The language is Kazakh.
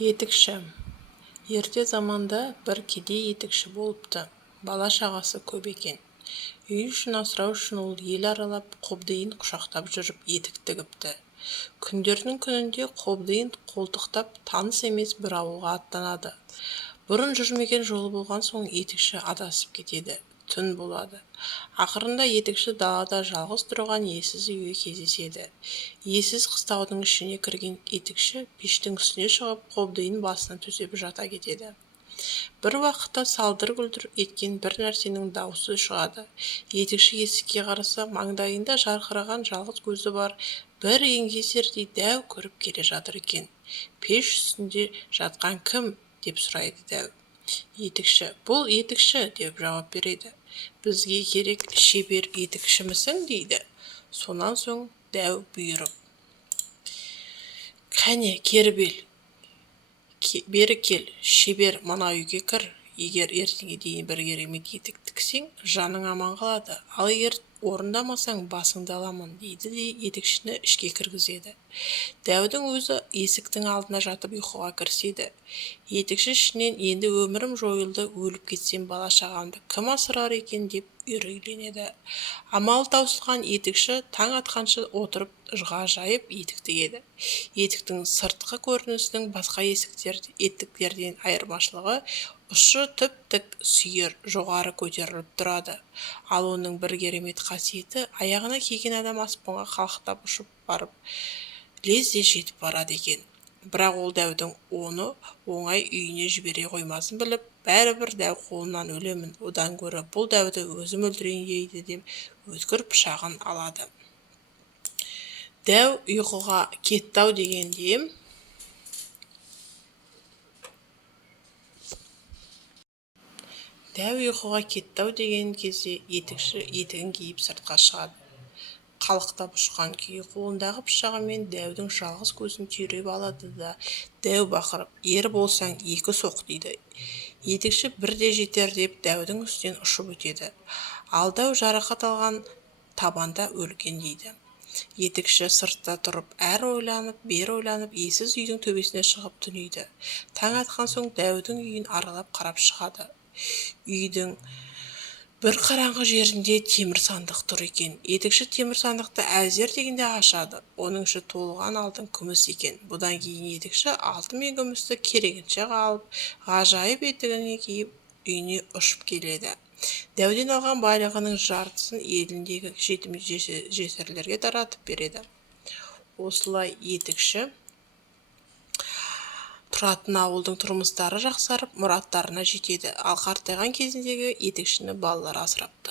Етікші. Ерте заманда бір кедей етікші болыпты. Бала-шағасы көп екен. Үй ішін асырау үшін ол ел аралап, қобдиын құшақтап жүріп етік тігіпті. Күндердің күнінде қобдиын қолтықтап таныс емес бір ауылға аттанады. Бұрын жүрмеген жолы болған соң етікші адасып кетеді. Түн болады. Ақырында етікші далада жалғыз тұрған иесіз үйге кездеседі. Иесіз қыстаудың ішіне кірген етікші пештің үстіне шығып, қобдиын басына төсеп жата кетеді. Бір уақытта салдыр-гүлдір еткен бір нәрсенің даусы шығады. Етікші есікке қараса, маңдайында жарқыраған жалғыз көзі бар бір еңгезердей дәу көріп келе жатыр екен. Пеш үстінде жатқан кім? Деп сұрайды дәу. Етікші, бұл етікші деп жауап береді. Бізге керек шебер етікшімісің дейді. Сонан соң дәу бұйырып. Кәне, бері кел, шебер мына үйге кір. Егер ертеңге дейін бір керемет етік тіксең, жаның аман қалады. Ал егер орындамасаң, басыңды аламын дейді де етікшіні ішке кіргізеді. Дәудің өзі есіктің алдына жатып ұйқыға кіріседі. Етікші ішінен енді өмірім жойылды, өліп кетсем бала-шағамды кім асырар екен деп үрейленеді. Амалы таусылған етікші таң атқанша отырып ғажайып етік тігеді. Етіктің сыртқы көрінісінің басқа етіктерден айырмашылығы ұшы тіп-тік сүйір жоғары көтеріліп тұрады. Ал оның бір керемет қасиеті, аяғына киген адам аспанға қалықтап ұшып барып, лезде жетіп барады екен. Бірақ ол дәудің оны оңай үйіне жібере қоймасын біліп, бәрібір дәу қолынан өлемін, одан гөрі бұл дәуді өзім өлтірейін дейді деп өткір пышағын алады. Дәу ұйқыға кетті-ау дегенде, кезде етікші етігін киіп сыртқа шығады. Қалықтап ұшқан күйі қолындағы пышағымен дәудің жалғыз көзін түйреп алады да, дәу бақырып, ер болсаң екі соқ дейді. Етікші бірде жетер деп дәудің үстінен ұшып өтеді. Ал дәу жарақат алған табанда өлген дейді. Етікші сыртта тұрып, әр ойланып, бер ойланып, иесіз үйдің төбесіне шығып түнейді. Таң атқан соң дәудің үйін аралап қарап шығады. Үйдің бір қараңғы жерінде темір сандық тұр екен. Етікші темір сандықты әзер дегенде ашады. Оның іші толған алтын күміс екен. Бұдан кейін етікші алтын мен күмісті керегінше қалып, ғажайып етігіне киіп үйіне ұшып келеді. Дәуден алған байлығының жартысын еліндегі жетім жесірлерге таратып береді. Осылай етікші тұратын ауылдың тұрмыстары жақсарып, мұраттарына жетеді. Ал қартайған кезіндегі етікшіні балалары асырапты.